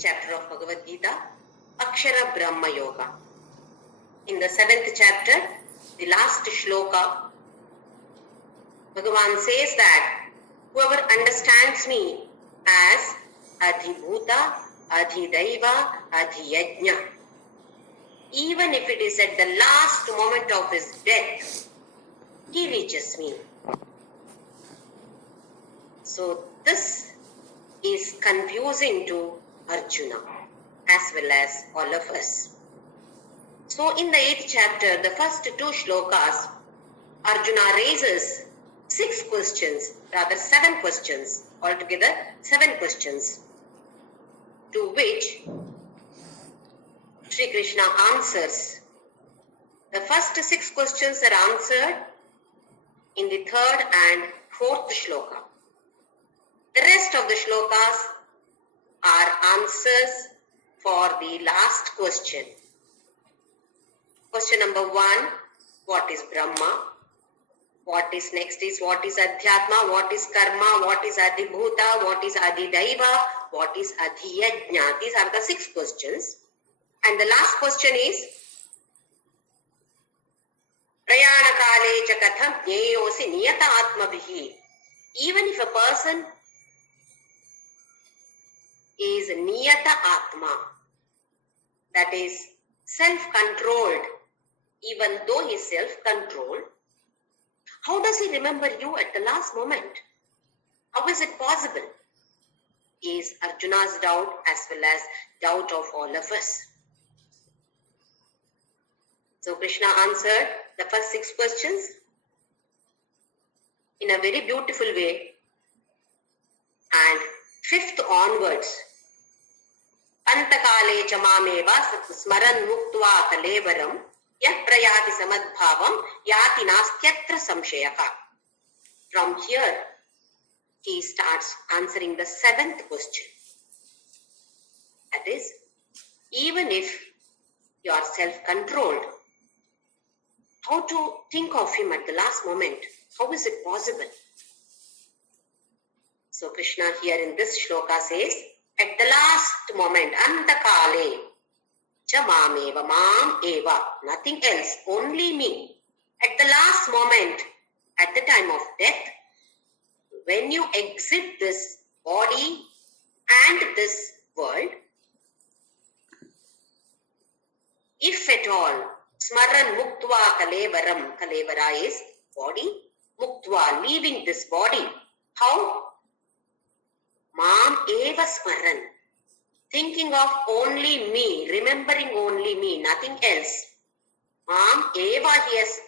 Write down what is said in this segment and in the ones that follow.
chapter of Bhagavadgita, Akshara Brahma Yoga. In the 7th chapter, the last shloka, Bhagavan says that whoever understands me as Adhibhuta, Adhidaiva, Adhiyajna, even if it is at the last moment of his death, he reaches me. So this is confusing to Arjuna as well as all of us. So in the 8th chapter, the first 2 shlokas, Arjuna raises 6 questions, rather 7 questions, altogether 7 questions, to which Sri Krishna answers. The first 6 questions are answered in the 3rd and 4th shloka. The rest of the shlokas are answers for the last question. Question number 1, what is Brahma? What is next is what is Adhyatma, what is Karma, what is Adhibhuta, what is Adhidaiva, what is Adhiyajna. These are the 6 questions. And the last question is Prayana kale cha katham jyosi niyata atmabhihi. Even if a person is niyata atma, that is self-controlled, even though he is self-controlled, how does he remember you at the last moment? How is it possible? Is Arjuna's doubt as well as doubt of all of us. So Krishna answered the first 6 questions in a very beautiful way, and 5th onwards, Antakale chamameva smaran muktva kalevaram yat prayati samadbhavam yati nastyatra samshayaka. From here, he starts answering the 7th question. That is, even if you are self-controlled, how to think of him at the last moment? How is it possible? So Krishna here in this shloka says, at the last moment, antakale cha mameva, mam eva, nothing else, only me. At the last moment, at the time of death, when you exit this body and this world, if at all, smaran muktva kalevaram, kalevara is body, muktva, leaving this body. How? Mam eva smaran, thinking of only me, remembering only me, nothing else. Mam eva, he has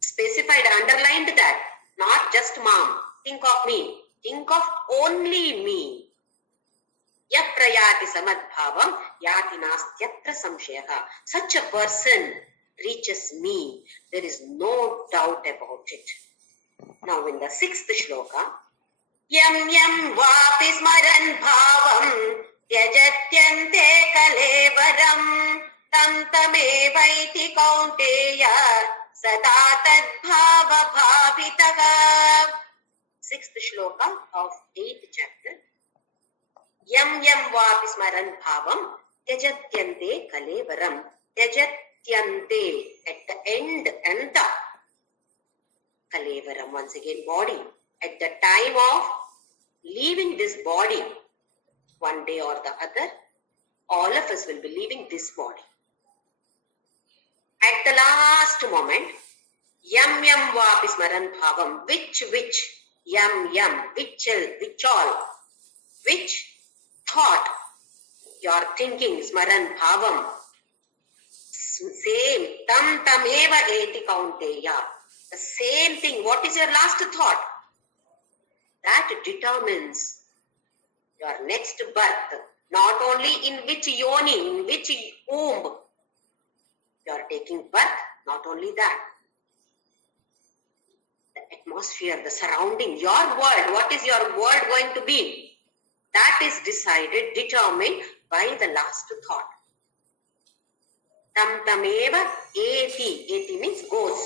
specified, underlined that, not just mam, think of me, think of only me. Yat prayati samadbhavam yati nastyatra samshayaka. Such a person reaches me, there is no doubt about it. Now in the 6th shloka, yam yam vapi smaran bhavam yajatyante kalevaram tam tamevaiti kaunteya sada tad bhava bhavitaga. 6th shloka of 8th chapter. Yam yam vapi smaran bhavam yajatyante kalevaram. Yajatyante, at the end, anta. Kalevaram, once again, body. At the time of leaving this body, one day or the other, all of us will be leaving this body. At the last moment, yam yam vapi smaran bhavam, which, yam yam, which all, which thought you are thinking, smaran bhavam, same, tam tameva eti kaunteya, the same thing. What is your last thought? That determines your next birth, not only in which yoni, in which womb you are taking birth, not only that. The atmosphere, the surrounding, your world, what is your world going to be? That is decided, determined by the last thought. Tam tameva eti, eti means goes.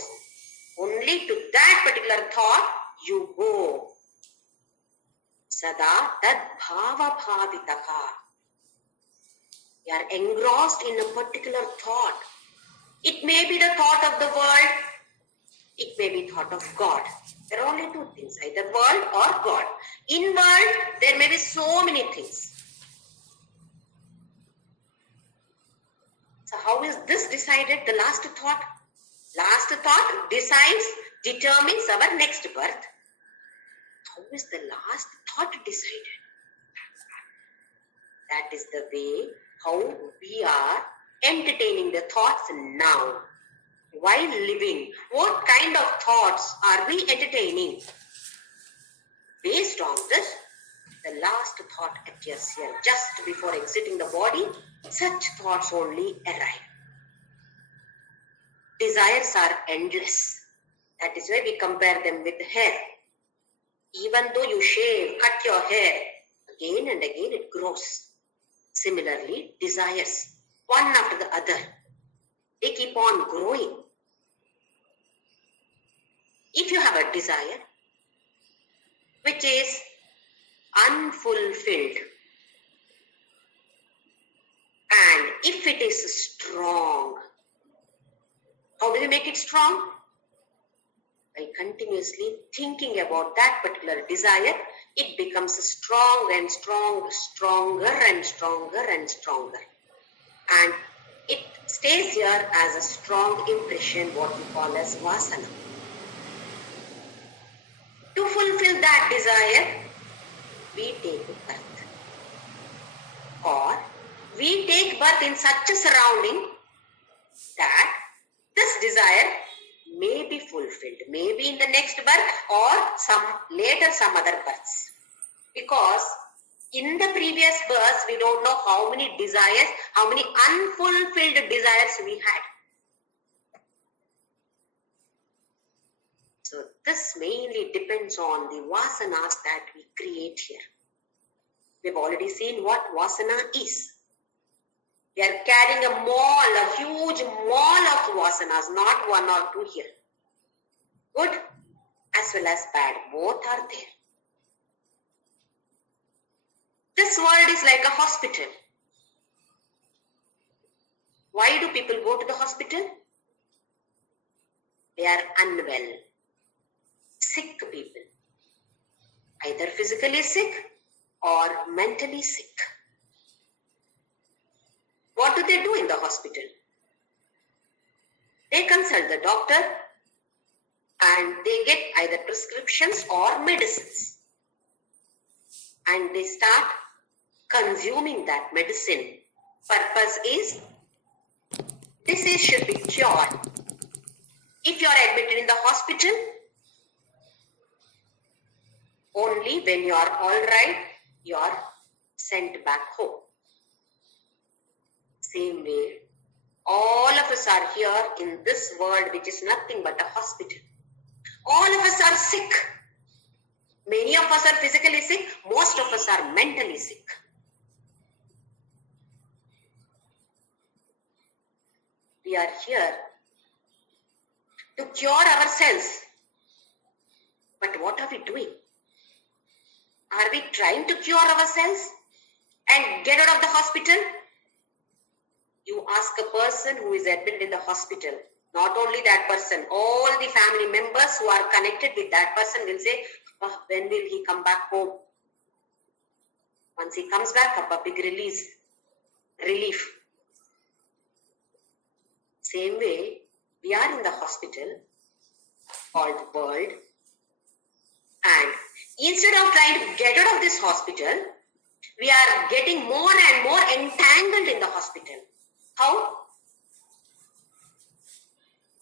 Only to that particular thought you go. Sada tad bhava bhavitaka. We are engrossed in a particular thought. It may be the thought of the world. It may be thought of God. There are only two things, either world or God. In world, there may be so many things. So how is this decided? The last thought? Last thought determines our next birth. How is the last thought decided? That is the way how we are entertaining the thoughts now. While living, what kind of thoughts are we entertaining? Based on this, the last thought appears here. Just before exiting the body, such thoughts only arrive. Desires are endless. That is why we compare them with hair. Even though you shave, cut your hair, again and again it grows. Similarly, desires, one after the other, they keep on growing. If you have a desire which is unfulfilled, and if it is strong, how do we make it strong? By continuously thinking about that particular desire, it becomes strong and strong, stronger and stronger and stronger. And it stays here as a strong impression, what we call as vasana. To fulfill that desire, we take birth. Or we take birth in such a surrounding that this desire may be fulfilled, maybe in the next birth or some other births. Because in the previous births, we don't know how many desires, how many unfulfilled desires we had. So this mainly depends on the vasanas that we create here. We've already seen what vasana is. We are carrying a huge mall of vasanas, not one or two here. Good as well as bad, both are there. This world is like a hospital. Why do people go to the hospital? They are unwell, sick people, either physically sick or mentally sick. What do they do in the hospital? They consult the doctor and they get either prescriptions or medicines. And they start consuming that medicine. Purpose is, disease should be cured. If you are admitted in the hospital, only when you are all right, you are sent back home. Same way, all of us are here in this world which is nothing but a hospital. All of us are sick. Many of us are physically sick. Most of us are mentally sick. We are here to cure ourselves. But what are we doing? Are we trying to cure ourselves and get out of the hospital? You ask a person who is admitted in the hospital, not only that person, all the family members who are connected with that person will say, oh, when will he come back home? Once he comes back, a big relief. Same way, we are in the hospital called world, and instead of trying to get out of this hospital, we are getting more and more entangled in the hospital. How?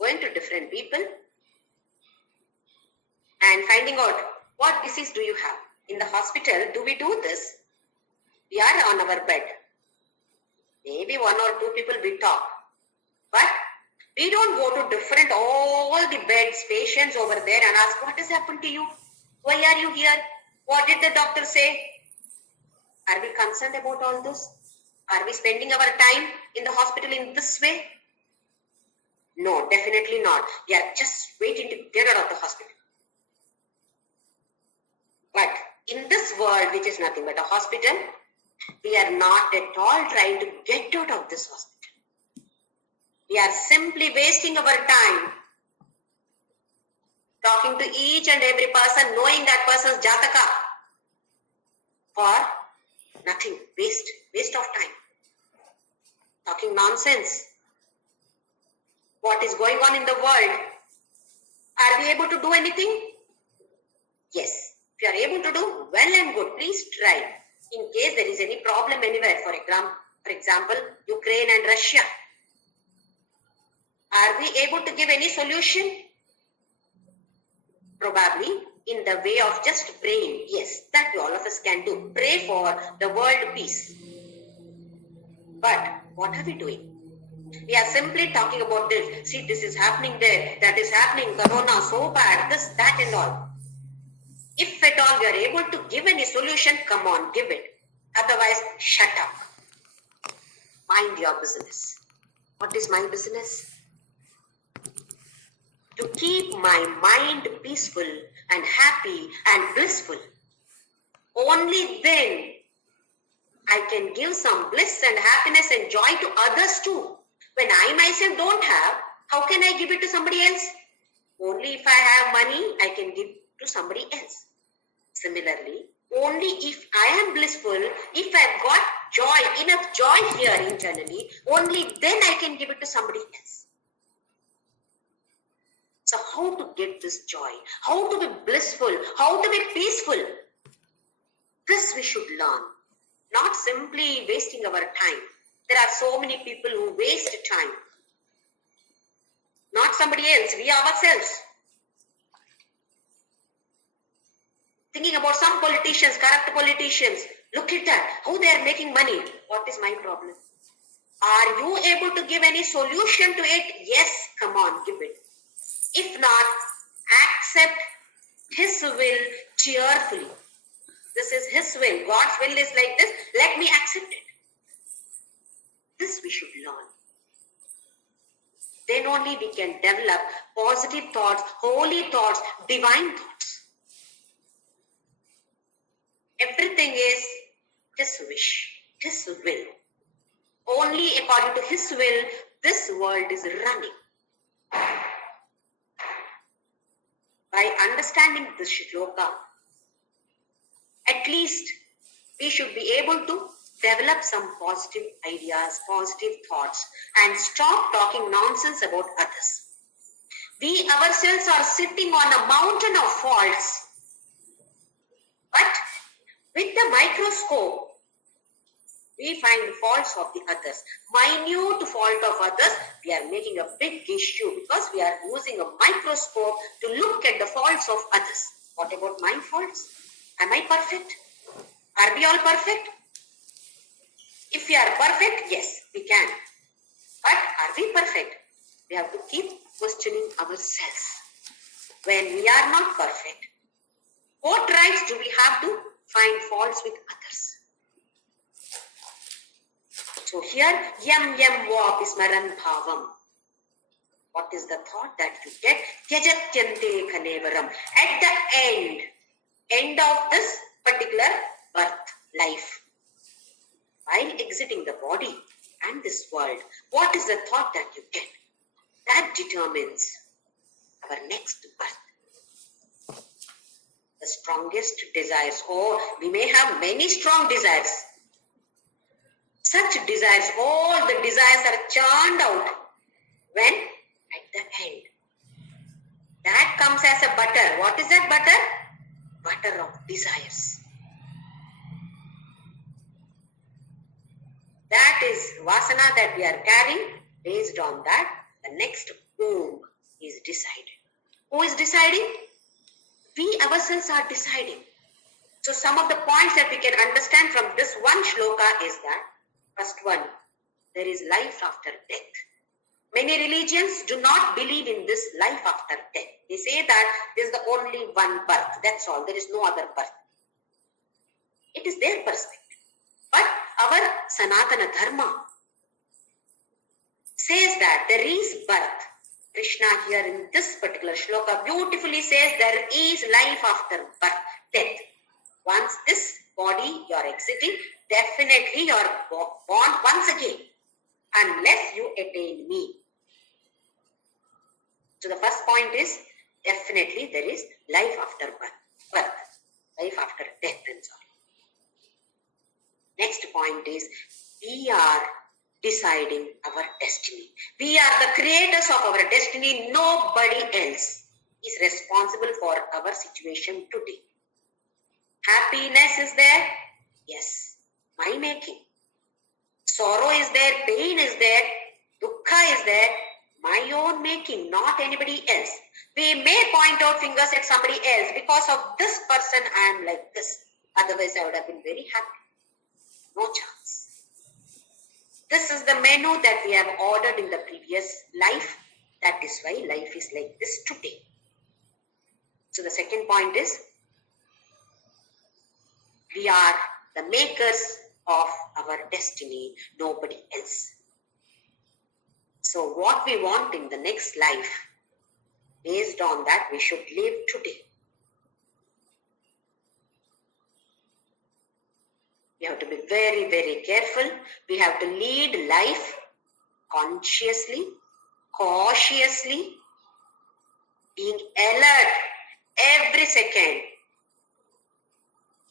Going to different people and finding out what disease do you have. In the hospital, do we do this? We are on our bed. Maybe one or two people we talk. But we don't go to different, all the beds, patients over there and ask, what has happened to you? Why are you here? What did the doctor say? Are we concerned about all this? Are we spending our time in the hospital in this way? No, definitely not. We are just waiting to get out of the hospital. But in this world, which is nothing but a hospital, We are not at all trying to get out of this hospital. We are simply wasting our time talking to each and every person, knowing that person's jataka for nothing, waste of time. Talking nonsense. What is going on in the world? Are we able to do anything? Yes. If you are able to do, well and good. Please try. In case there is any problem anywhere, for example, Ukraine and Russia. Are we able to give any solution? Probably in the way of just praying. Yes, that all of us can do. Pray for the world peace. But what are we doing? We are simply talking about this. See, this is happening there. That is happening. Corona, so bad. This, that and all. If at all we are able to give any solution, come on, give it. Otherwise, shut up. Mind your business. What is my business? To keep my mind peaceful and happy and blissful. Only then I can give some bliss and happiness and joy to others too. When I myself don't have, how can I give it to somebody else? Only if I have money, I can give to somebody else. Similarly, only if I am blissful, if I've got joy, enough joy here internally, only then I can give it to somebody else. So how to get this joy? How to be blissful? How to be peaceful? This we should learn. Not simply wasting our time. There are so many people who waste time. Not somebody else, we ourselves. Thinking about some politicians, corrupt politicians. Look at that, how they are making money. What is my problem? Are you able to give any solution to it? Yes, come on, give it. If not, accept His will cheerfully. This is His will. God's will is like this. Let me accept it. This we should learn. Then only we can develop positive thoughts, holy thoughts, divine thoughts. Everything is His wish, His will. Only according to His will, this world is running. By understanding this shloka, at least we should be able to develop some positive ideas, positive thoughts, and stop talking nonsense about others. We ourselves are sitting on a mountain of faults, but with the microscope, we find the faults of the others. Minute fault of others, we are making a big issue because we are using a microscope to look at the faults of others. What about my faults? Am I perfect? Are we all perfect? If we are perfect, yes, we can. But are we perfect? We have to keep questioning ourselves. When we are not perfect, what rights do we have to find faults with others? So here, yam vapi smaran bhavam. What is the thought that you get? Tyajatyante khanevaram. At the end of this particular birth, life, while exiting the body and this world, what is the thought that you get? That determines our next birth. The strongest desires, we may have many strong desires. Such desires, all the desires are churned out when at the end. That comes as a butter. What is that butter? Butter of desires. That is vasana that we are carrying. Based on that, the next womb is decided. Who is deciding? We ourselves are deciding. So some of the points that we can understand from this one shloka is that, first one, there is life after death. Many religions do not believe in this life after death. They say that there is the only one birth. That's all. There is no other birth. It is their perspective. But our Sanatana Dharma says that there is birth. Krishna here in this particular shloka beautifully says there is life after birth, death. Once this body, you are exiting, definitely you are born once again, unless you attain me. So the first point is, definitely there is life after birth, life after death and so on. Next point is, we are deciding our destiny. We are the creators of our destiny. Nobody else is responsible for our situation today. Happiness is there? Yes, my making. Sorrow is there, pain is there, dukkha is there, my own making, not anybody else. We may point out fingers at somebody else. Because of this person, I am like this. Otherwise, I would have been very happy. No chance. This is the menu that we have ordered in the previous life. That is why life is like this today. So the second point is, we are the makers of our destiny, nobody else. So what we want in the next life, based on that, we should live today. We have to be very, very careful. We have to lead life consciously, cautiously, being alert every second.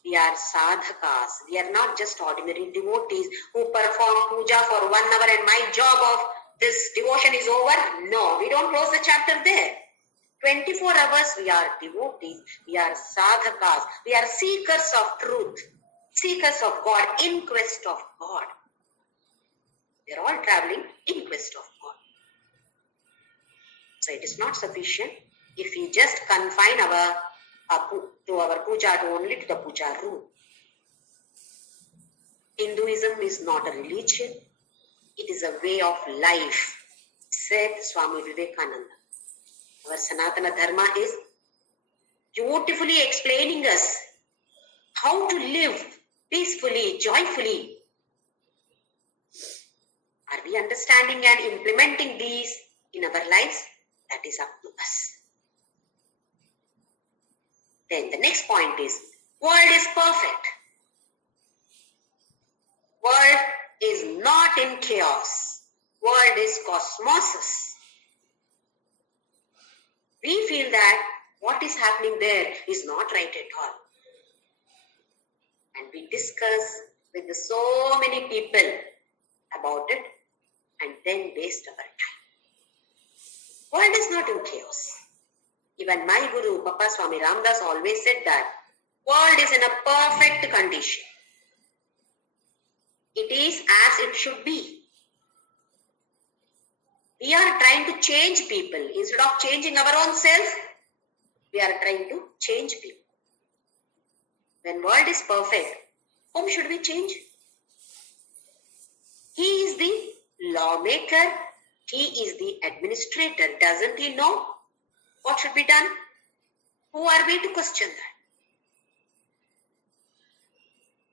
We are sadhakas. We are not just ordinary devotees who perform puja for 1 hour and my job of this devotion is over. No, we don't close the chapter there. 24 hours we are devotees. We are sadhakas. We are seekers of truth, seekers of God, in quest of God. We are all traveling in quest of God. So it is not sufficient if we just confine our puja only to the puja room. Hinduism is not a religion. It is a way of life, said Swami Vivekananda. Our Sanatana Dharma is beautifully explaining us how to live peacefully, joyfully. Are we understanding and implementing these in our lives? That is up to us. Then the next point is, world is perfect. World is not in chaos. World is cosmosis. We feel that what is happening there is not right at all. And we discuss with so many people about it and then waste our time. World is not in chaos. Even my Guru, Papa Swami Ramdas, always said that world is in a perfect condition. It is as it should be. We are trying to change people. Instead of changing our own self, we are trying to change people. When world is perfect, whom should we change? He is the lawmaker. He is the administrator. Doesn't he know what should be done? Who are we to question that?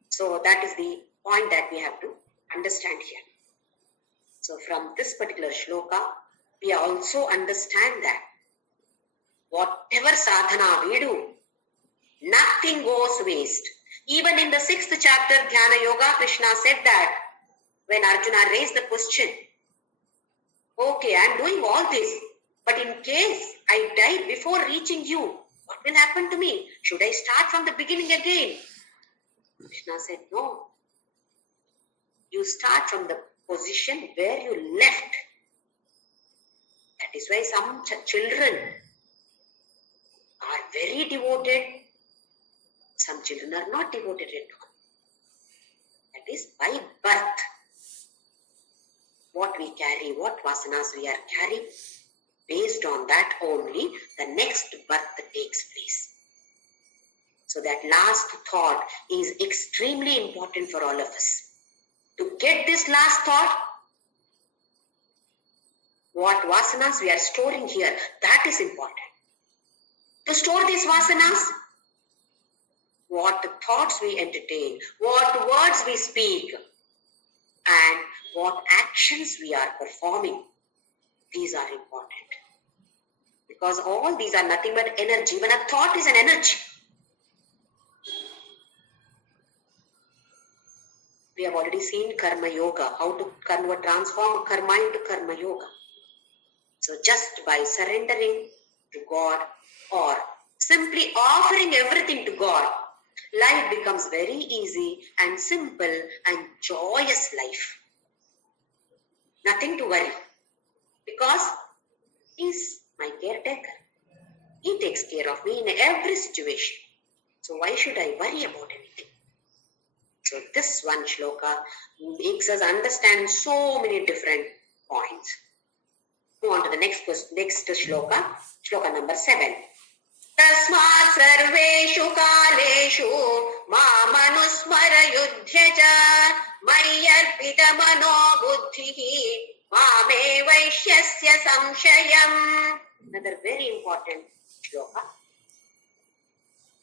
So that is the point that we have to understand here. So from this particular shloka, we also understand that whatever sadhana we do, nothing goes waste. Even in the 6th chapter, Dhyana Yoga, Krishna said that when Arjuna raised the question, okay, I am doing all this, but in case I die before reaching you, what will happen to me? Should I start from the beginning again? Krishna said, no. You start from the position where you left. That is why some children are very devoted. Some children are not devoted at all. That is by birth. What we carry, what vasanas we are carrying, based on that only the next birth takes place. So that last thought is extremely important for all of us. To get this last thought, what vasanas we are storing here, that is important. To store these vasanas, what thoughts we entertain, what words we speak, and what actions we are performing, these are important. Because all these are nothing but energy. Even a thought is an energy. We have already seen Karma Yoga, how to transform Karma into Karma Yoga. So just by surrendering to God or simply offering everything to God, life becomes very easy and simple and joyous life. Nothing to worry because He's my caretaker. He takes care of me in every situation. So why should I worry about anything? So this one shloka makes us understand so many different points. Move on to the next shloka, shloka number 7. Tasmat sarveshu kaleshu mamanusmara yudhyaja mayyarpita mano buddhihi mame vaishyasya samshayam. Another very important shloka.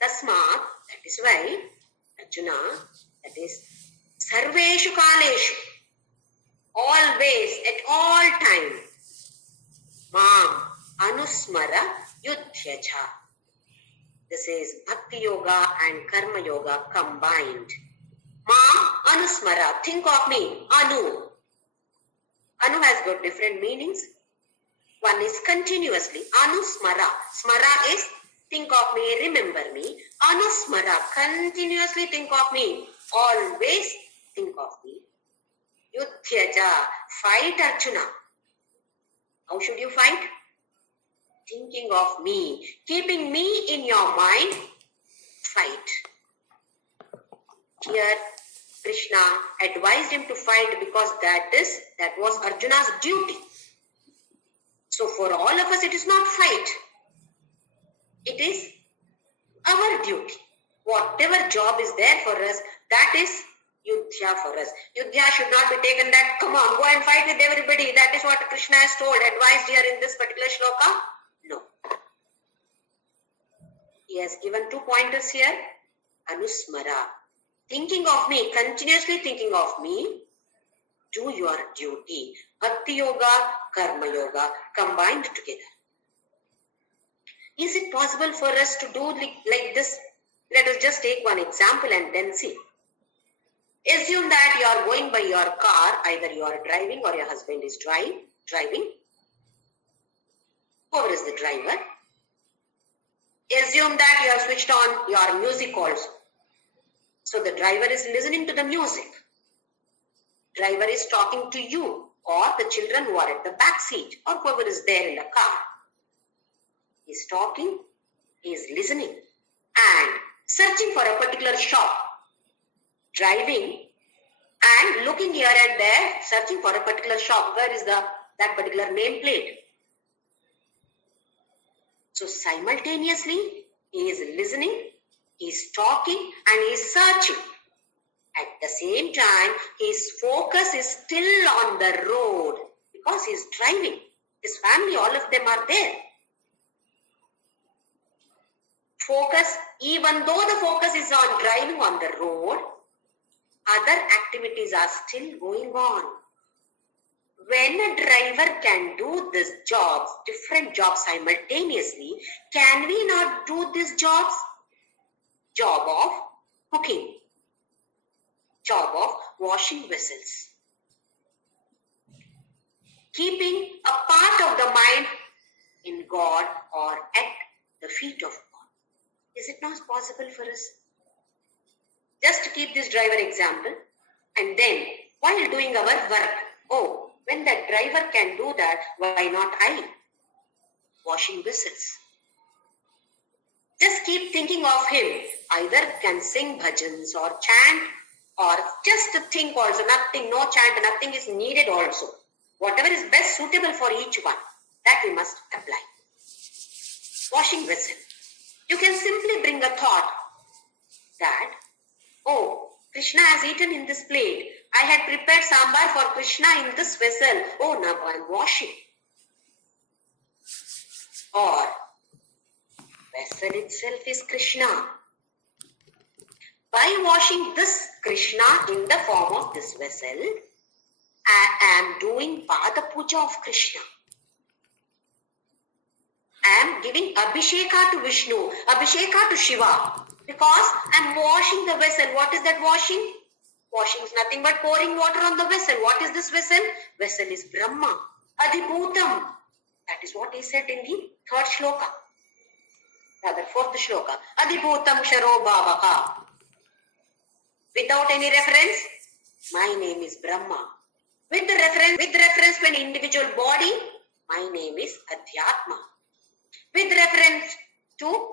Tasmat, that is why Arjuna, that is sarveshu kaleshu, always, at all time, mam anusmara yudhyaja. This is Bhakti Yoga and Karma Yoga combined. Mam anusmara, think of me, anu. Anu has got different meanings. One is continuously, anusmara. Smara is think of me, remember me. Anusmara, continuously think of me, always think of me. Yudhyaja, fight Arjuna. How should you fight? Thinking of me, keeping me in your mind, fight. Here, Krishna advised him to fight because that was Arjuna's duty. So for all of us, it is not fight. It is our duty. Whatever job is there for us, that is Yudhya for us. Yudhya should not be taken that, come on, go and fight with everybody. That is what Krishna has told, advised here in this particular shloka. No. He has given 2 pointers here. Anusmara. Thinking of me, continuously thinking of me, do your duty. Bhakti Yoga, Karma Yoga, combined together. Is it possible for us to do like this? Let us just take one example and then see. Assume that you are going by your car, either you are driving or your husband is driving. Whoever is the driver. Assume that you have switched on your music also. So the driver is listening to the music. Driver is talking to you or the children who are at the back seat or whoever is there in the car. He is talking, he is listening and searching for a particular shop. Driving and looking here and there, searching for a particular shop. Where is that particular nameplate? So simultaneously, he is listening, he is talking and he is searching. At the same time, his focus is still on the road because he is driving. His family, all of them are there. Focus, even though the focus is on driving on the road, other activities are still going on. When a driver can do these jobs, different jobs simultaneously, can we not do these jobs? Job of cooking, job of washing vessels, keeping a part of the mind in God or at the feet of God. Is it not possible for us? Just to keep this driver example, and then while doing our work, when that driver can do that, why not I? Washing vessels. Just keep thinking of him. Either can sing bhajans or chant or just to think also. Nothing, no chant, nothing is needed also. Whatever is best suitable for each one, that we must apply. Washing vessel. You can simply bring a thought that, Krishna has eaten in this plate. I had prepared sambar for Krishna in this vessel. Now I am washing. Or, vessel itself is Krishna. By washing this Krishna in the form of this vessel, I am doing Pada Puja of Krishna. I am giving Abhisheka to Vishnu, Abhisheka to Shiva. Because I am washing the vessel. What is that washing? Washing is nothing but pouring water on the vessel. What is this vessel? Vessel is Brahma. Adhibhutam. That is what he said in the third shloka. Rather, fourth shloka. Adhibhutam Ksharo Bhavaka. Without any reference, my name is Brahma. With reference to an individual body, my name is Adhyatma. With reference to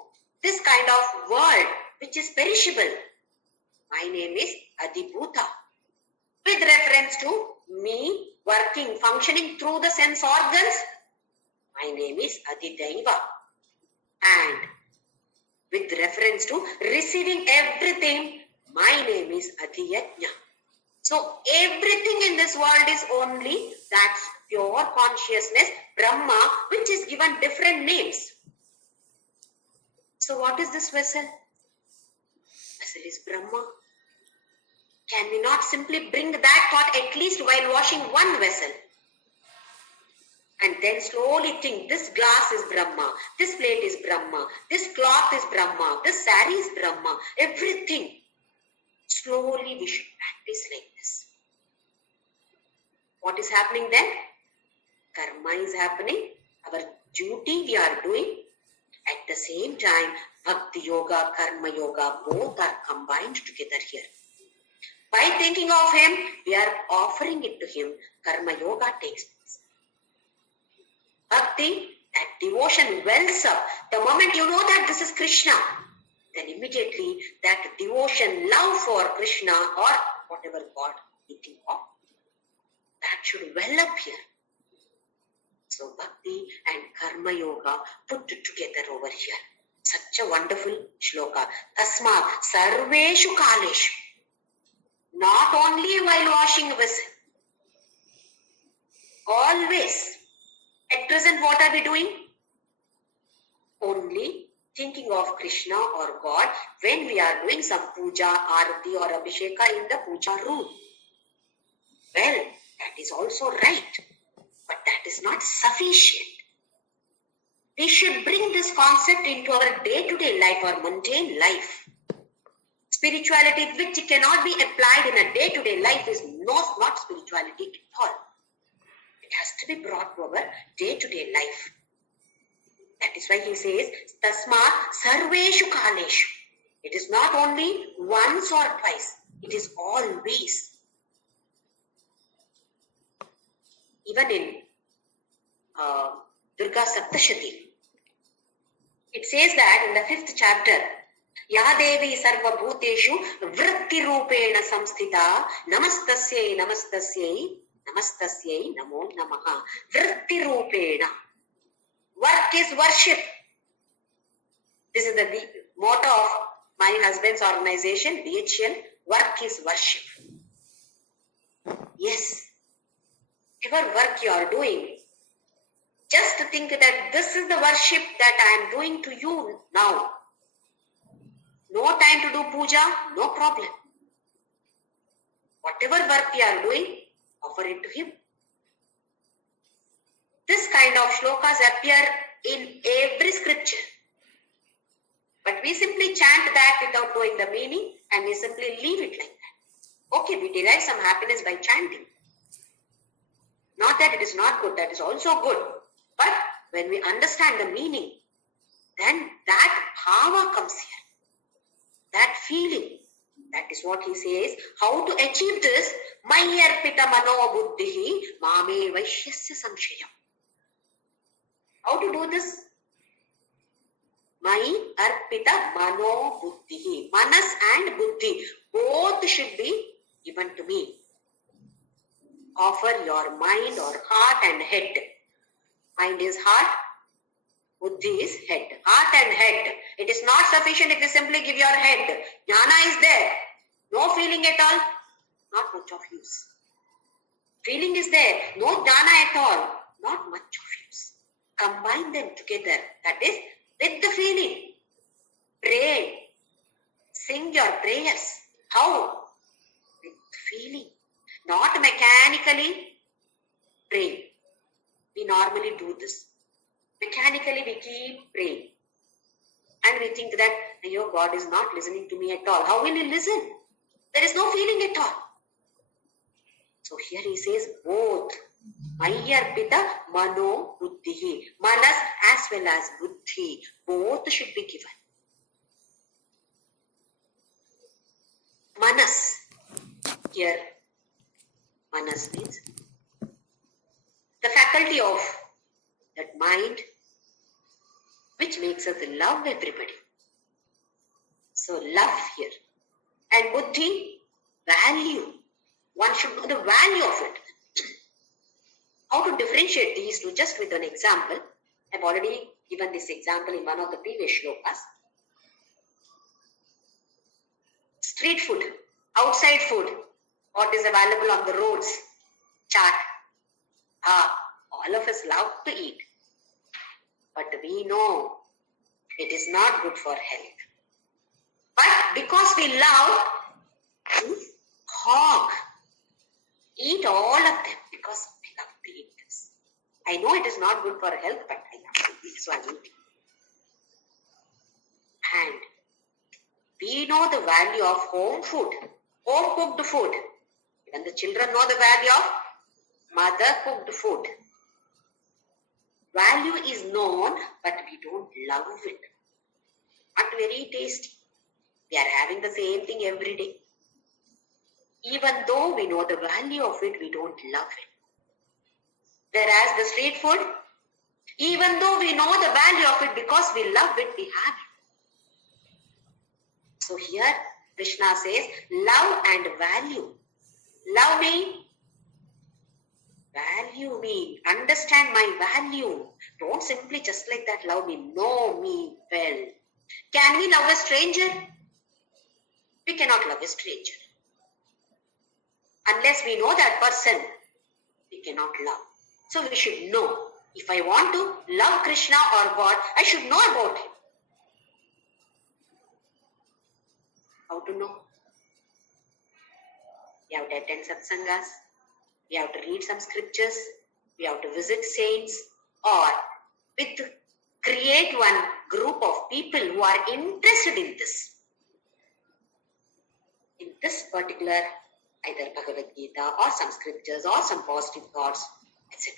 this kind of world which is perishable, my name is Adhibhuta. With reference to me working, functioning through the sense organs, my name is Adhidaiva. And with reference to receiving everything, my name is Adhiyajna. So everything in this world is only that pure consciousness, Brahma, which is given different names. So what is this vessel? Vessel is Brahma. Can we not simply bring that thought at least while washing one vessel? And then slowly think, this glass is Brahma, this plate is Brahma, this cloth is Brahma, this saree is Brahma, everything. Slowly we should practice like this. What is happening then? Karma is happening. Our duty we are doing. At the same time, Bhakti Yoga, Karma Yoga, both are combined together here. By thinking of Him, we are offering it to Him. Karma Yoga takes place. Bhakti, that devotion wells up. The moment you know that this is Krishna, then immediately that devotion, love for Krishna or whatever God you think of, that should well up here. So Bhakti and Karma Yoga put together over here. Such a wonderful shloka. Tasmat sarveshu kaleshu. Not only while washing a vessel. Always. At present, what are we doing? Only thinking of Krishna or God when we are doing some puja, arati or abhisheka in the puja room. Well, that is also right. But that is not sufficient. We should bring this concept into our day-to-day life or mundane life. Spirituality which cannot be applied in a day-to-day life is not spirituality at all. It has to be brought to our day-to-day life. That is why he says, Tasmat sarveshu kaleshu. It is not only once or twice. It is always. Even in Durga Saptashati, it says that in the 5th chapter, Ya Devi Sarva Bhuteshu Vritti Rupena Samsthita Namastasyai Namastasyai Namastasyai Namo Namaha. Vritti Rupena. Work is worship. This is the motto of my husband's organization, BHL. Work is worship. Yes. Whatever work you are doing, just to think that this is the worship that I am doing to you now. No time to do puja, no problem. Whatever work you are doing, offer it to Him. This kind of shlokas appear in every scripture. But we simply chant that without knowing the meaning and we simply leave it like that. Okay, we derive some happiness by chanting. Not that it is not good, that is also good. But when we understand the meaning, then that bhava comes here. That feeling. That is what he says. How to achieve this? Mayi arpita mano buddhihi mame vaishyasya samshayam. How to do this? Mayi arpita mano buddhihi. Manas and buddhi. Both should be given to me. Offer your mind or heart and head. Mind is heart, buddhi is head. Heart and head. It is not sufficient if you simply give your head. Jnana is there. No feeling at all. Not much of use. Feeling is there. No jnana at all. Not much of use. Combine them together. That is with the feeling. Pray. Sing your prayers. How? With feeling. Not mechanically praying. We normally do this. Mechanically we keep praying. And we think that, God is not listening to me at all. How will He listen? There is no feeling at all. So here he says both. Mayarpita mano buddhi. Manas as well as buddhi. Both should be given. Manas. Here, manas means the faculty of that mind which makes us love everybody. So love here. And buddhi, value. One should know the value of it. How to differentiate these two, just with an example. I've already given this example in one of the previous shlokas. Street food, outside food, what is available on the roads, chaat. All of us love to eat. But we know it is not good for health. But because we love, hog, eat all of them because we love to eat this. I know it is not good for health, but I love to eat, so I eat. And we know the value of home food, home cooked food. Even the children know the value of mother cooked food. Value is known, but we don't love it. Not very tasty. We are having the same thing every day. Even though we know the value of it, we don't love it. Whereas the street food, even though we know the value of it, because we love it, we have it. So here, Krishna says, love and value. Love me, value me, understand my value. Don't simply just like that love me, know me well. Can we love a stranger? We cannot love a stranger. Unless we know that person, we cannot love. So we should know. If I want to love Krishna or God, I should know about him. How to know? We have to attend satsangas. We have to read some scriptures. We have to visit saints. Or create one group of people who are interested in this. In this particular, either Bhagavadgita or some scriptures or some positive thoughts, etc.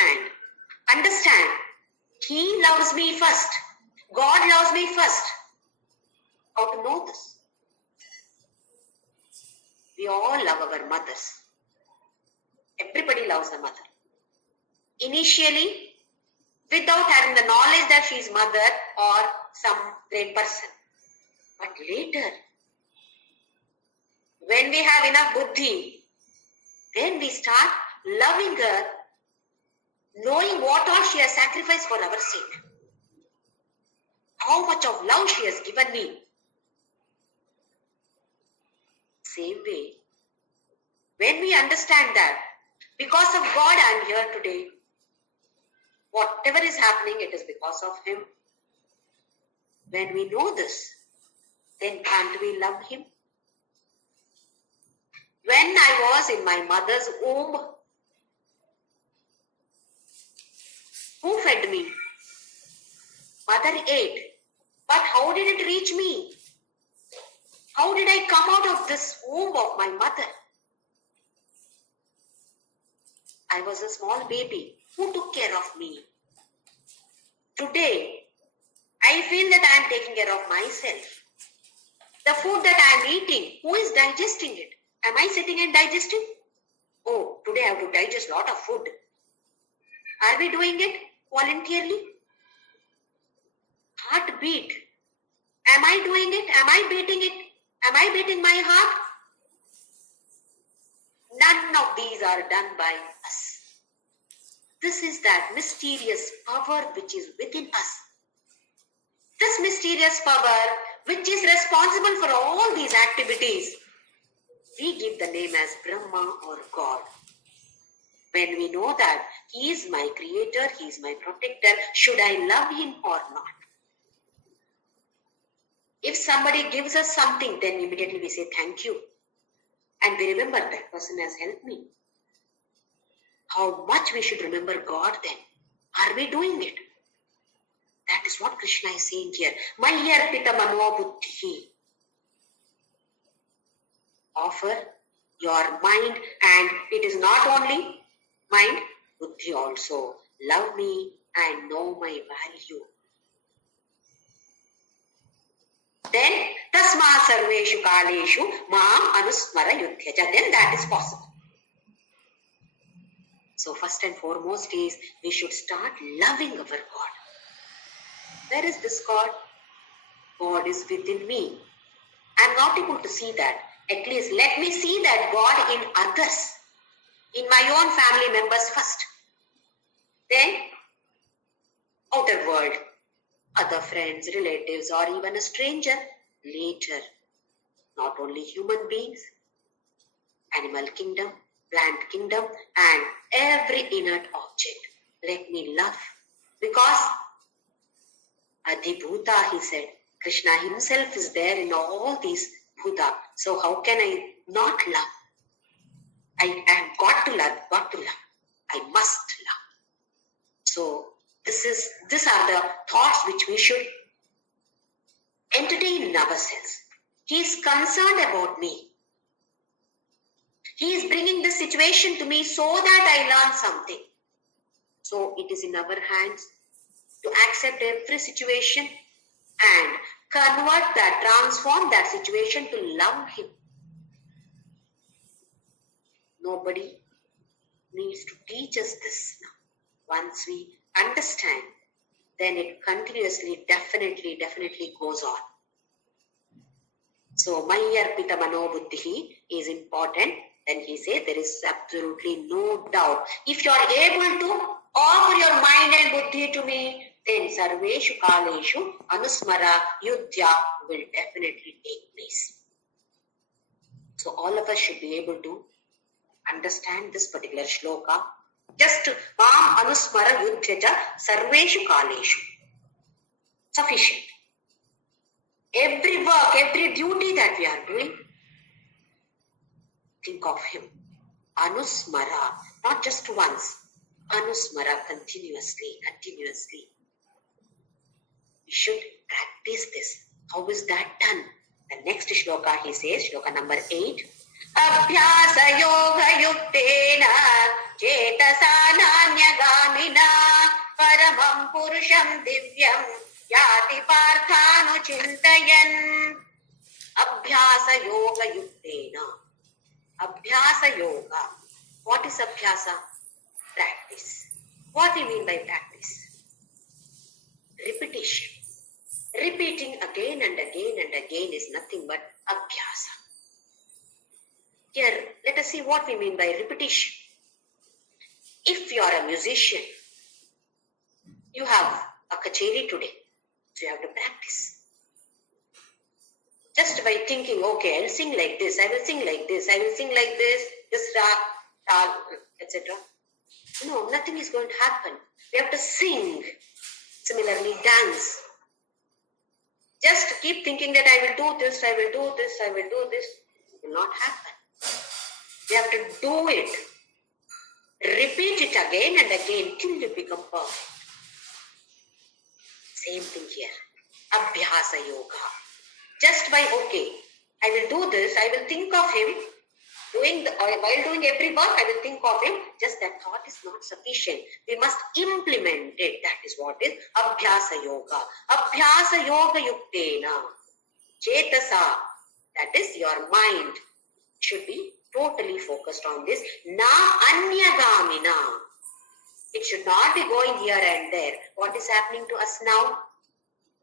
And understand, he loves me first. God loves me first. How to know this? We all love our mothers. Everybody loves a mother. Initially, without having the knowledge that she is mother or some great person. But later, when we have enough buddhi, then we start loving her, knowing what all she has sacrificed for our sake. How much of love she has given me. Same way, when we understand that, because of God I am here today, whatever is happening, it is because of him. When we know this, then can't we love him? When I was in my mother's womb, who fed me? Mother ate. But how did it reach me? How did I come out of this womb of my mother? I was a small baby. Who took care of me? Today, I feel that I am taking care of myself. The food that I am eating, who is digesting it? Am I sitting and digesting? Oh, today I have to digest a lot of food. Are we doing it voluntarily? Heartbeat. Am I doing it? Am I beating it? Am I beating my heart? None of these are done by us. This is that mysterious power which is within us. This mysterious power which is responsible for all these activities, we give the name as Brahma or God. When we know that he is my creator, he is my protector, should I love him or not? If somebody gives us something, then immediately we say thank you. And we remember that person has helped me. How much we should remember God then. Are we doing it? That is what Krishna is saying here. Mayarpita mano buddhi. Offer your mind, and it is not only mind, buddhi also. Love me and know my value. Then, tasma sarveshu kaleshu maam anusmara yudhyaja. Then that is possible. So first and foremost is we should start loving our God. Where is this God? God is within me. I am not able to see that. At least let me see that God in others, in my own family members first. Then outer world, other friends, relatives, or even a stranger later. Not only human beings, animal kingdom, plant kingdom, and every inert object. Let me love. Because Adhibhuta, he said, Krishna himself is there in all these Bhuta. So how can I not love? I have got to love, I must love. So these are the thoughts which we should entertain in ourselves. He is concerned about me. He is bringing this situation to me so that I learn something. So it is in our hands to accept every situation and convert that, transform that situation to love him. Nobody needs to teach us this now. Once we understand, then it continuously, definitely goes on. So, Mayarpita Manobuddhi is important. Then he says there is absolutely no doubt. If you are able to offer your mind and buddhi to me, then Sarveshu Kaleshu Anusmara Yudhya will definitely take place. So all of us should be able to understand this particular shloka. Just Mam Anusmara Yudhya Sarveshu Kaleshu. Sufficient. Every work, every duty that we are doing, think of him. Anusmara, not just once. Anusmara continuously. We should practice this. How is that done? The next shloka he says, shloka number 8. Abhyasa yoga yuktena chetasa nanyagamina paramam purusham divyam yati parthanu chintayan. Abhyasa yoga yuktena. Abhyasa yoga. What is abhyasa? Practice. What do you mean by practice? Repetition. Repeating again and again is nothing but abhyasa. Here, let us see what we mean by repetition. If you are a musician, you have a kacheri today, so you have to practice. Just by thinking, okay, I'll sing like this, I will sing like this, this rag, tal, etc. No, nothing is going to happen. We have to sing. Similarly, dance. Just keep thinking that I will do this, it will not happen. We have to do it. Repeat it again and again till you become perfect. Same thing here. Abhyasa yoga. Just by, okay, I will do this, I will think of him. While doing every work, I will think of him. Just that thought is not sufficient. We must implement it. That is what is Abhyasa Yoga. Abhyasa Yoga Yuktena. Chetasa. That is your mind should be totally focused on this. Na Anyagamina. It should not be going here and there. What is happening to us now?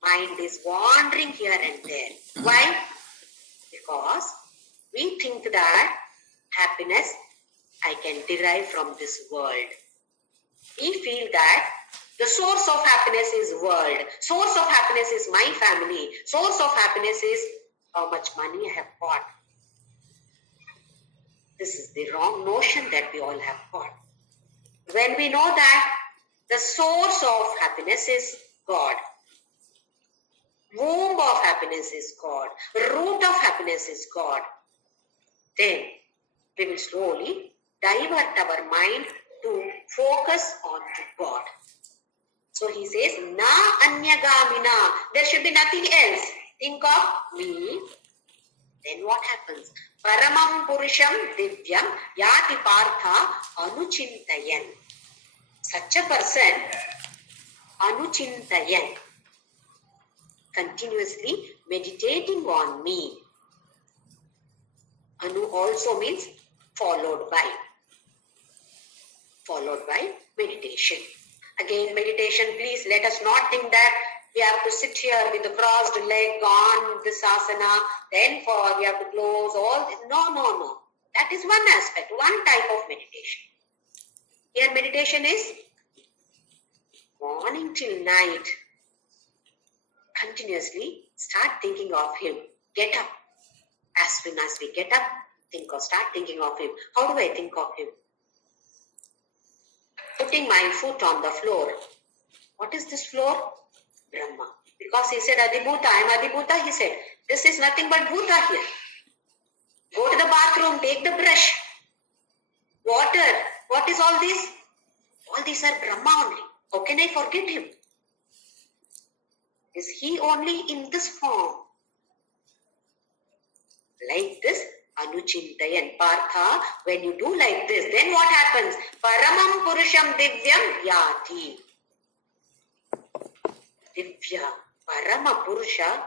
Mind is wandering here and there. Why? Because we think that happiness I can derive from this world. We feel that the source of happiness is world. Source of happiness is my family. Source of happiness is how much money I have got. This is the wrong notion that we all have got. When we know that the source of happiness is God, womb of happiness is God, root of happiness is God, then we will slowly divert our mind to focus on God. So he says, Na Anyagamina. There should be nothing else. Think of me Then what happens? Paramam Purusham Divyam Yati Partha Anuchintayan. Such a person, Anuchintayan, continuously meditating on me. Anu also means followed by meditation. Again, meditation, please let us not think that we have to sit here with the crossed leg on this asana, then we have to close all this. No. That is one aspect, one type of meditation. Here meditation is morning till night. Continuously start thinking of him. Get up. As soon as we get up, start thinking of him. How do I think of him? Putting my foot on the floor. What is this floor? Brahma. Because he said Adibhuta, I am Adibhuta, he said, this is nothing but Bhuta here. Go to the bathroom, take the brush. Water. What is all this? All these are Brahma only. How can I forget him? Is he only in this form? Like this, Anuchintayan Partha, when you do like this, then what happens? Paramam Purusham Divyam Yati. Divya, Parama Purusha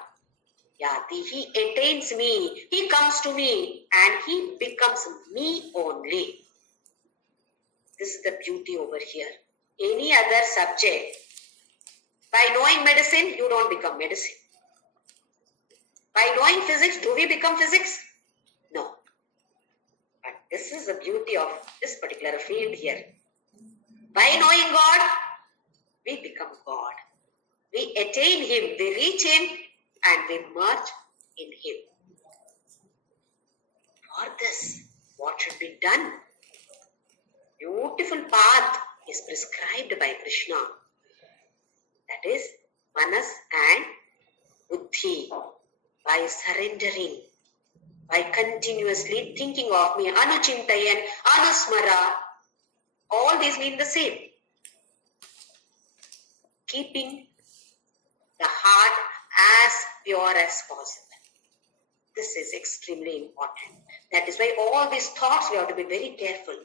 Yati. He attains me, he comes to me, and he becomes me only. This is the beauty over here. Any other subject, by knowing medicine, you don't become medicine. By knowing physics, do we become physics? No. But this is the beauty of this particular field here. By knowing God, we become God. We attain him, we reach him, and we merge in him. For this, what should be done? Beautiful path is prescribed by Krishna. That is Manas and Buddhi. By surrendering, by continuously thinking of me, Anuchintayan, Anusmara, all these mean the same. Keeping the heart as pure as possible. This is extremely important. That is why all these thoughts we have to be very careful,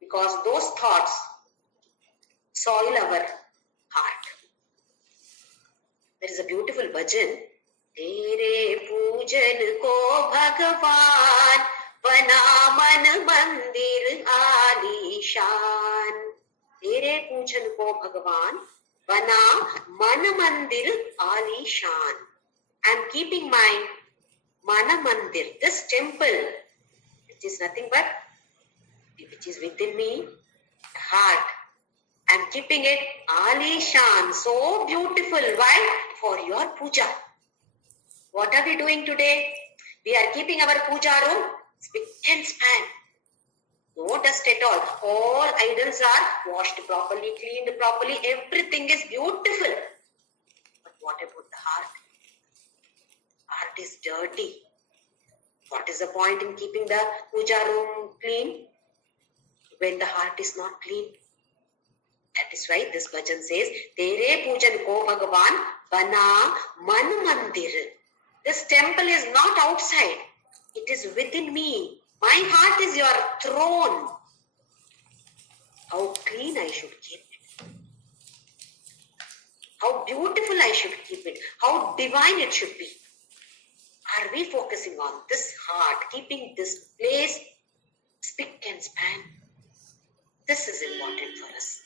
because those thoughts soil our heart. There is a beautiful bhajan. तेरे पूजन को भगवान बना मन मंदिर आलीशान. तेरे पूजन को भगवान बना मन मंदिर आलीशान. I am keeping my mana mandir, this temple, which is nothing but, which is within me, heart. I am keeping it aalishan, so beautiful. Why? For your puja. What are we doing today? We are keeping our puja room spick and span. No dust at all. All idols are washed properly, cleaned properly. Everything is beautiful. But what about the heart? Heart is dirty. What is the point in keeping the puja room clean when the heart is not clean? That is why this bhajan says, Tere pujan ko Bhagavan bana man mandir. This temple is not outside. It is within me. My heart is your throne. How clean I should keep it. How beautiful I should keep it. How divine it should be. Are we focusing on this heart, keeping this place spick and span? This is important for us.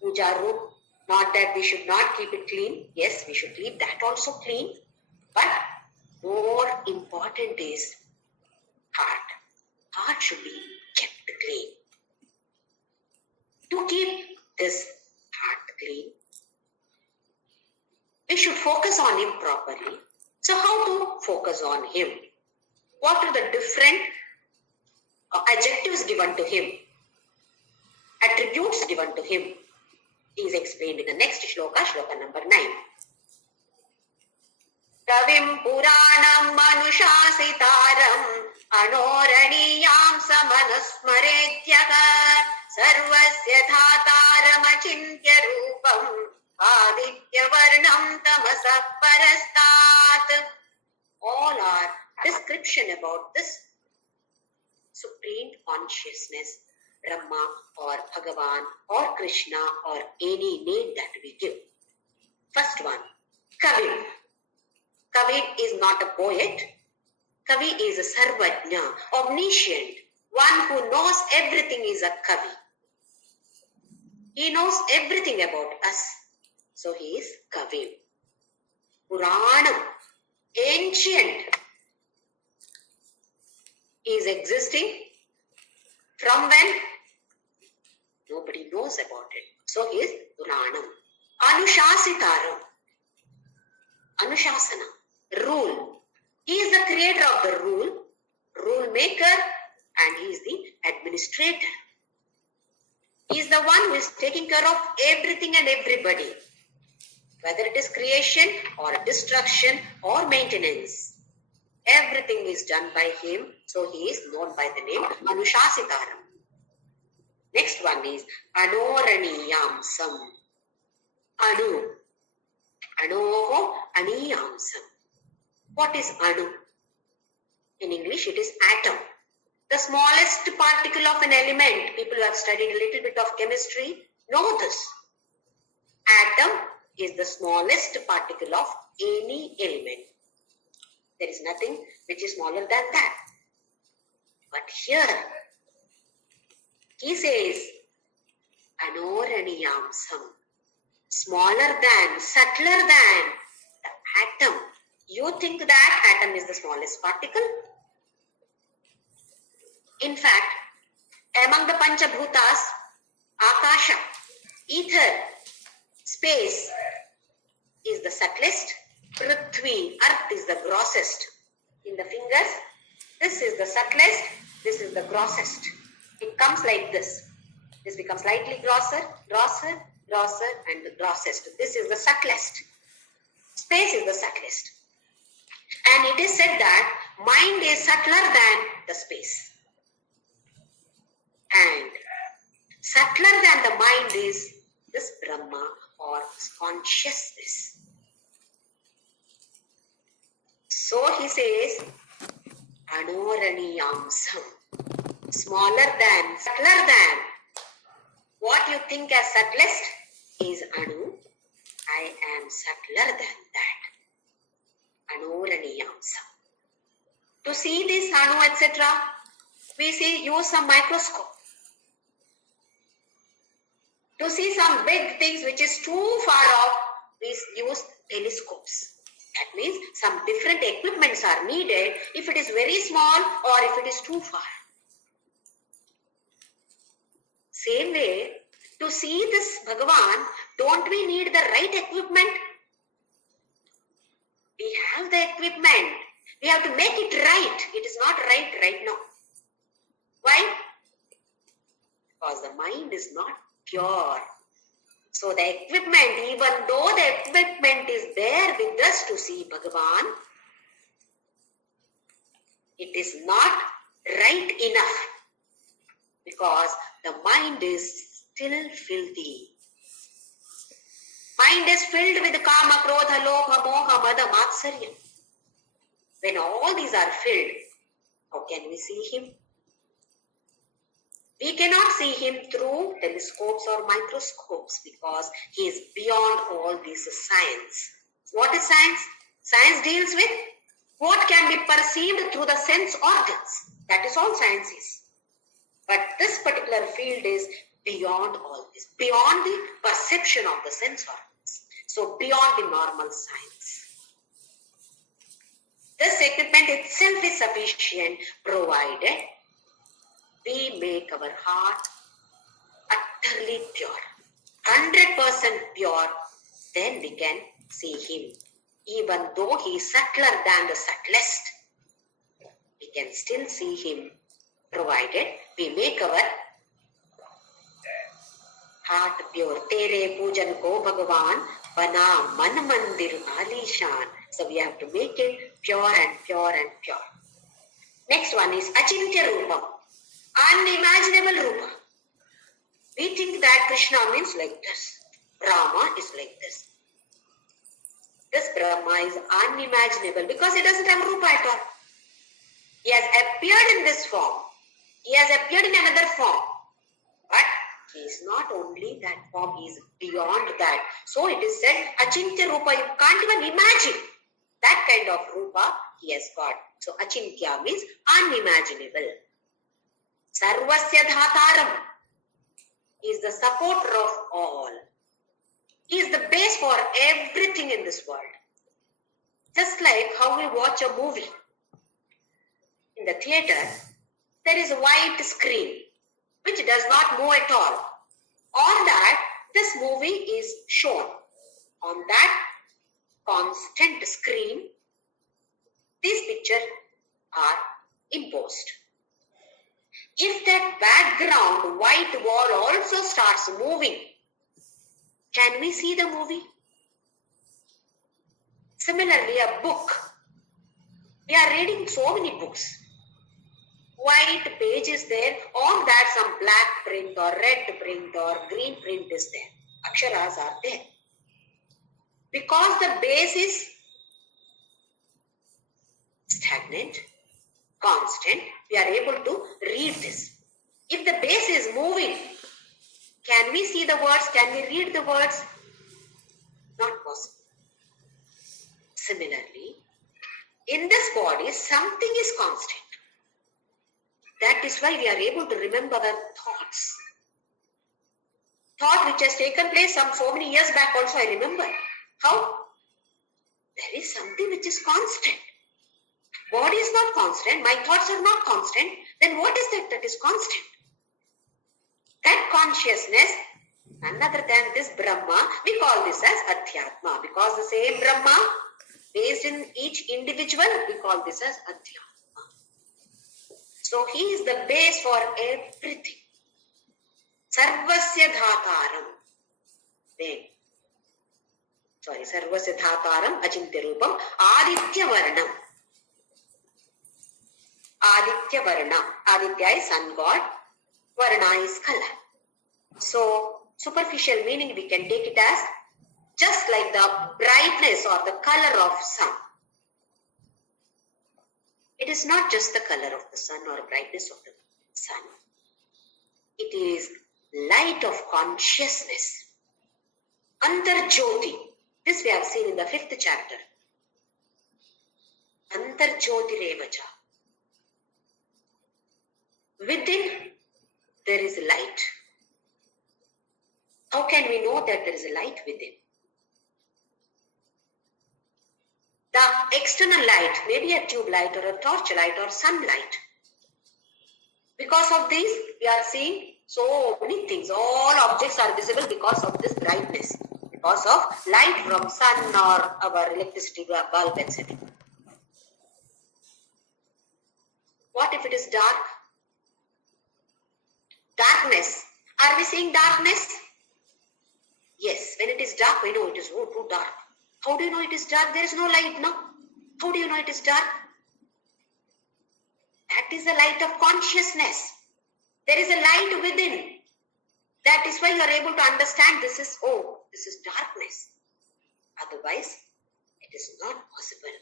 Puja room, not that we should not keep it clean. Yes, we should keep that also clean. But more important is heart. Heart should be kept clean. To keep this heart clean, we should focus on him properly. So how to focus on him? What are the different adjectives given to him? Attributes given to him? Is explained in the next shloka, shloka number 9. Kavim Puranam Manushasitaram Anoraniyam Samanasmaredyaga Sarvasya Dhataram Achintya Rupam Aditya Varnam Tamasah Parastat. All are description about this supreme consciousness, Brahma or Bhagavan or Krishna or any name that we give. First one, Kavi. Kavi is not a poet. Kavi is a Sarvajna, omniscient. One who knows everything is a Kavi. He knows everything about us. So he is Kavi. Puranam, ancient. He is existing from when? Nobody knows about it. So he is Puranam. Anushasitaram. Anushasana, rule. He is the creator of the rule maker, and he is the administrator. He is the one who is taking care of everything and everybody, whether it is creation or destruction or maintenance. Everything is done by him, so he is known by the name Anushasitaram. Next one is Anoraniyamsam. Anu. Anoho Aniyamsam. What is Anu? In English, it is atom. The smallest particle of an element. People who have studied a little bit of chemistry know this. Atom is the smallest particle of any element. There is nothing which is smaller than that. But here, he says, Anoraniyamsam. Smaller than, subtler than the atom. You think that atom is the smallest particle? In fact, among the Panchabhutas, Akasha, ether, space is the subtlest. Prithvi, earth is the grossest. In the fingers, this is the subtlest, this is the grossest. It comes like this. This becomes slightly grosser, and the grossest. This is the subtlest. Space is the subtlest. And it is said that mind is subtler than the space. And subtler than the mind is this Brahma or consciousness. So he says, Anoraniyamsam. Smaller than, subtler than. What you think as subtlest is Anu. I am subtler than that. Anoraniyamsam. To see this Anu, etc., we use some microscope. To see some big things which is too far off, we use telescopes. That means some different equipments are needed if it is very small or if it is too far. Same way, to see this Bhagavan, don't we need the right equipment? We have the equipment. We have to make it right. It is not right now. Why? Because the mind is not pure. So the equipment, even though the equipment is there with us to see Bhagavan, it is not right enough. Because the mind is still filthy. Mind is filled with kama, krodha, lobha, moha, mada, matsarya. When all these are filled, how can we see him? We cannot see him through telescopes or microscopes because he is beyond all this science. What is science? Science deals with what can be perceived through the sense organs. That is all science is. But this particular field is beyond all this, beyond the perception of the sense organs. So beyond the normal science. This equipment itself is sufficient provided we make our heart utterly pure, 100% pure, then we can see him. Even though he is subtler than the subtlest, we can still see him, provided we make our heart pure. Tere pujan ko Bhagavan bana man mandir alishan. So we have to make it pure and pure and pure. Next one is Achintya Rupa, unimaginable Rupa. We think that Krishna means like this, Rama is like this. This Brahma is unimaginable because it doesn't have Rupa at all. He has appeared in this form. He has appeared in another form. But he is not only that form, he is beyond that. So it is said, Achintya Rupa, you can't even imagine that kind of Rupa he has got. So Achintya means unimaginable. Sarvasya Dhataram. He is the supporter of all. He is the base for everything in this world. Just like how we watch a movie. In the theater, there is a white screen which does not move at all. On that, this movie is shown. On that constant screen, these pictures are imposed. If that background white wall also starts moving, can we see the movie? Similarly, a book. We are reading so many books. White page is there, on that some black print or red print or green print is there. Aksharas are there. Because the base is stagnant, constant, we are able to read this. If the base is moving, can we see the words? Can we read the words? Not possible. Similarly, in this body, something is constant. That is why we are able to remember the thoughts. Thought which has taken place so many years back also I remember. How? There is something which is constant. Body is not constant. My thoughts are not constant. Then what is that is constant? That consciousness, none other than this Brahma, we call this as Adhyatma. Because the same Brahma, based in each individual, we call this as Adhyatma. So he is the base for everything. Sarvasya Dhataram. Then, Sarvasya Dhataram, Achintya Rupam, Aditya Varnam. Aditya Varna. Aditya is sun god. Varna is color. So, superficial meaning we can take it as just like the brightness or the color of sun. It is not just the color of the sun or brightness of the sun. It is light of consciousness. Antarjyoti. This we have seen in the 5th chapter. Antarjyoti Revaja. Within there is light. How can we know that there is a light within? The external light, maybe a tube light or a torch light or sunlight. Because of this, we are seeing so many things. All objects are visible because of this brightness. Because of light from sun or our electricity bulb, etc. What if it is dark? Darkness. Are we seeing darkness? Yes. When it is dark, we know it is too dark. How do you know it is dark? There is no light, no? How do you know it is dark? That is the light of consciousness. There is a light within. That is why you are able to understand this is darkness. Otherwise, it is not possible.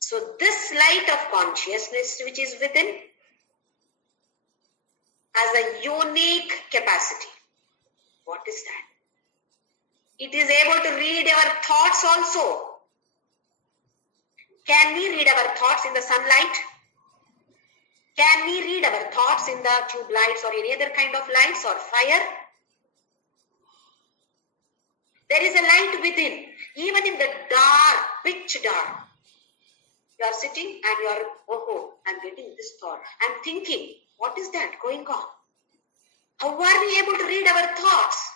So this light of consciousness which is within has a unique capacity. What is that? It is able to read our thoughts also. Can we read our thoughts in the sunlight? Can we read our thoughts in the tube lights or any other kind of lights or fire? There is a light within. Even in the dark, pitch dark. You are sitting and you are, I'm getting this thought. I'm thinking, what is that going on? How are we able to read our thoughts?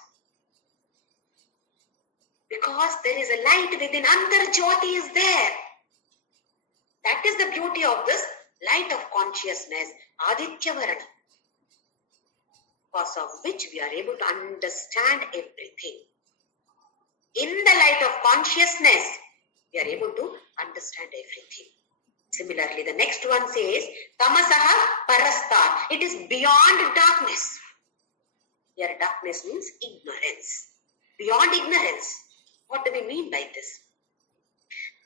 Because there is a light within. Antarjyoti is there. That is the beauty of this light of consciousness, Aditya Varna. Because of which we are able to understand everything. In the light of consciousness, we are able to understand everything. Similarly, the next one says, Tamasaha Parasta. It is beyond darkness. Here, darkness means ignorance. Beyond ignorance. What do we mean by this?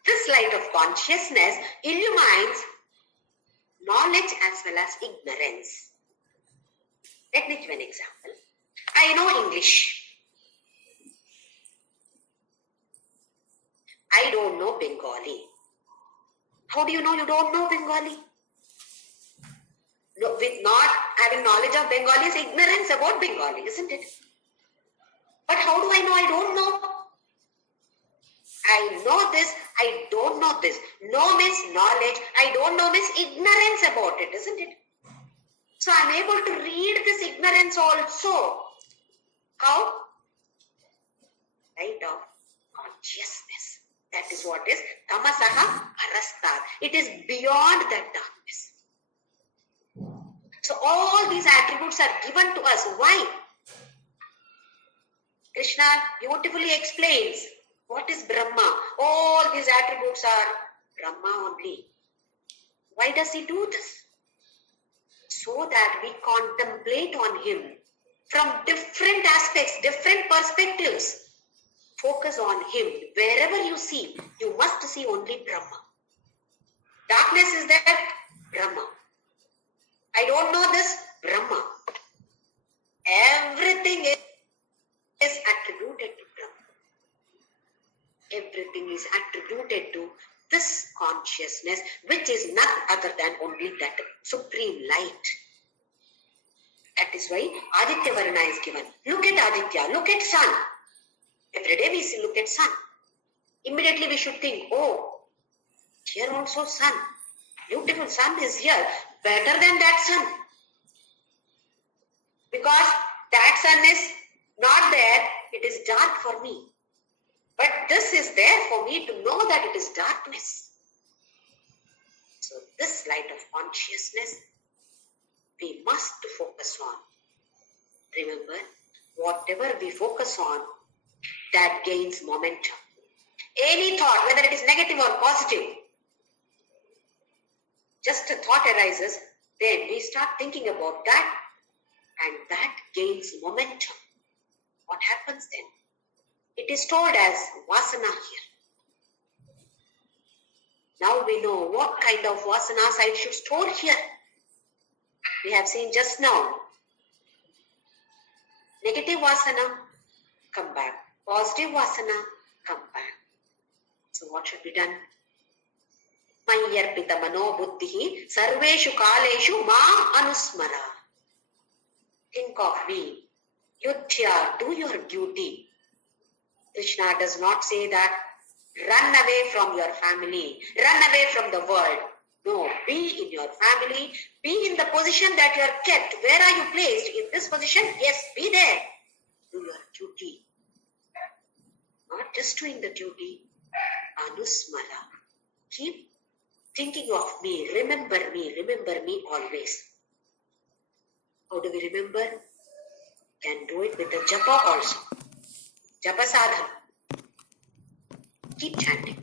This light of consciousness illumines knowledge as well as ignorance. Let me give an example. I know English. I don't know Bengali. How do you know you don't know Bengali? No, with not having knowledge of Bengali is ignorance about Bengali, isn't it? But how do I know I don't know? I know this, I don't know this. Know means knowledge, I don't know means ignorance about it, isn't it? So I am able to read this ignorance also. How? Light of consciousness. That is what is tamasaha arastat. It is beyond that darkness. So all these attributes are given to us. Why? Krishna beautifully explains what is Brahma. All these attributes are Brahma only. Why does he do this? So that we contemplate on him from different aspects, different perspectives. Focus on him. Wherever you see, you must see only Brahma. Darkness is there, Brahma. I don't know this, Brahma. Everything is attributed to Brahma. Everything is attributed to this consciousness, which is none other than only that supreme light. That is why Aditya Varna is given. Look at Aditya, look at sun. Every day we see, look at sun. Immediately we should think, oh, here also sun. Beautiful sun is here. Better than that sun. Because that sun is not there, it is dark for me. But this is there for me to know that it is darkness. So this light of consciousness, we must focus on. Remember, whatever we focus on, that gains momentum. Any thought, whether it is negative or positive, just a thought arises, then we start thinking about that, and that gains momentum. What happens then? It is stored as vasana here. Now we know what kind of vasanas I should store here. We have seen just now. Negative vasana, come back. Positive vasana, come back. So what should be done? Mayyarpita mano buddhihi sarveshu kaleshu mam anusmara. Think of me. Yudhya, do your duty. Krishna does not say that run away from your family, run away from the world. No, be in your family, be in the position that you are kept. Where are you placed? In this position? Yes, be there. Do your duty. Not just doing the duty. Anusmara. Keep thinking of me, remember me always. How do we remember? Can do it with the japa also. Japa sadhana. Keep chanting.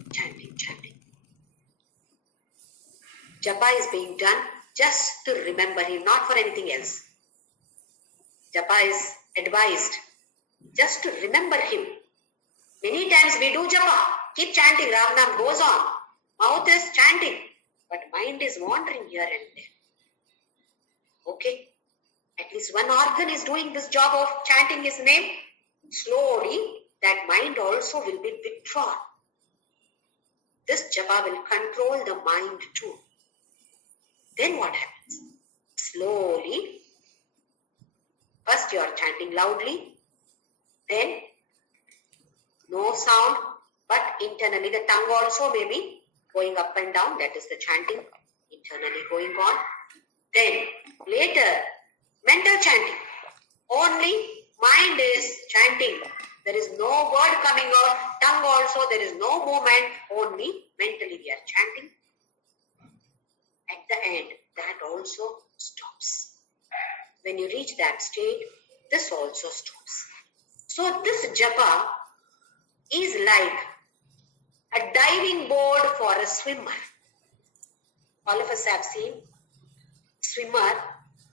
Japa is being done just to remember him, not for anything else. Japa is advised just to remember him. Many times we do japa. Keep chanting. Ram Nam goes on. Mouth is chanting, but mind is wandering here and there. Okay. At least one organ is doing this job of chanting his name. Slowly, that mind also will be withdrawn. This japa will control the mind too. Then what happens? Slowly, first you are chanting loudly, then no sound, but internally the tongue also may be going up and down. That is the chanting internally going on. Then later, mental chanting. Only mind is chanting. There is no word coming out. Tongue also, there is no movement. Only mentally we are chanting. At the end, that also stops. When you reach that state, this also stops. So this japa is like a diving board for a swimmer. All of us have seen swimmer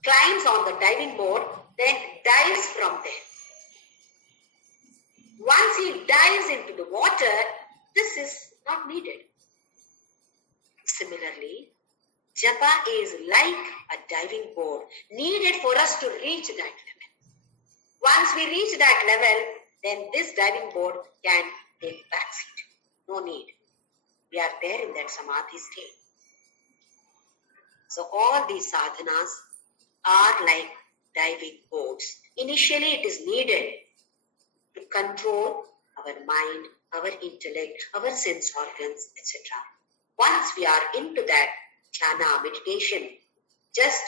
climbs on the diving board, then dives from there. Once he dives into the water, this is not needed. Similarly, Japa is like a diving board needed for us to reach that level. Once we reach that level, then this diving board can take backseat. No need. We are there in that samadhi state. So all these sadhanas are like diving boards. Initially, it is needed to control our mind, our intellect, our sense organs, etc. Once we are into that jhana meditation, just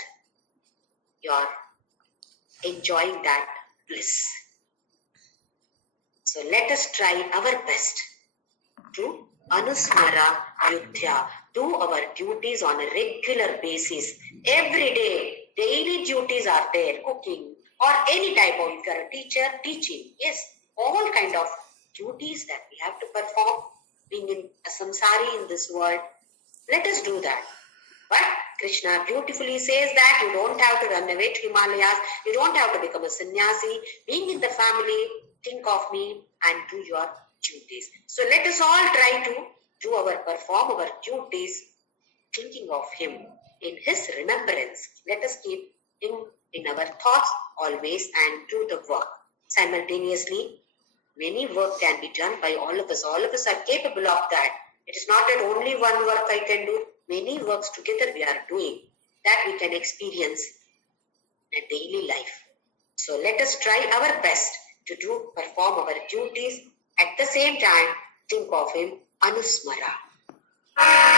you're enjoying that bliss. So let us try our best to anusmara yudhya, do our duties on a regular basis. Every day, daily duties are there, cooking or any type of, if you are a teacher, teaching. Yes, all kind of duties that we have to perform, being in a samsari in this world. Let us do that. But Krishna beautifully says that you don't have to run away to Himalayas, you don't have to become a sannyasi. Being in the family, think of me and do your duties. So let us all try to perform our duties, thinking of him in his remembrance. Let us keep him in our thoughts always and do the work. Simultaneously, many work can be done by all of us. All of us are capable of that. It is not that only one work I can do. Many works together we are doing that we can experience in a daily life. So let us try our best to perform our duties. At the same time, think of him, anusmara.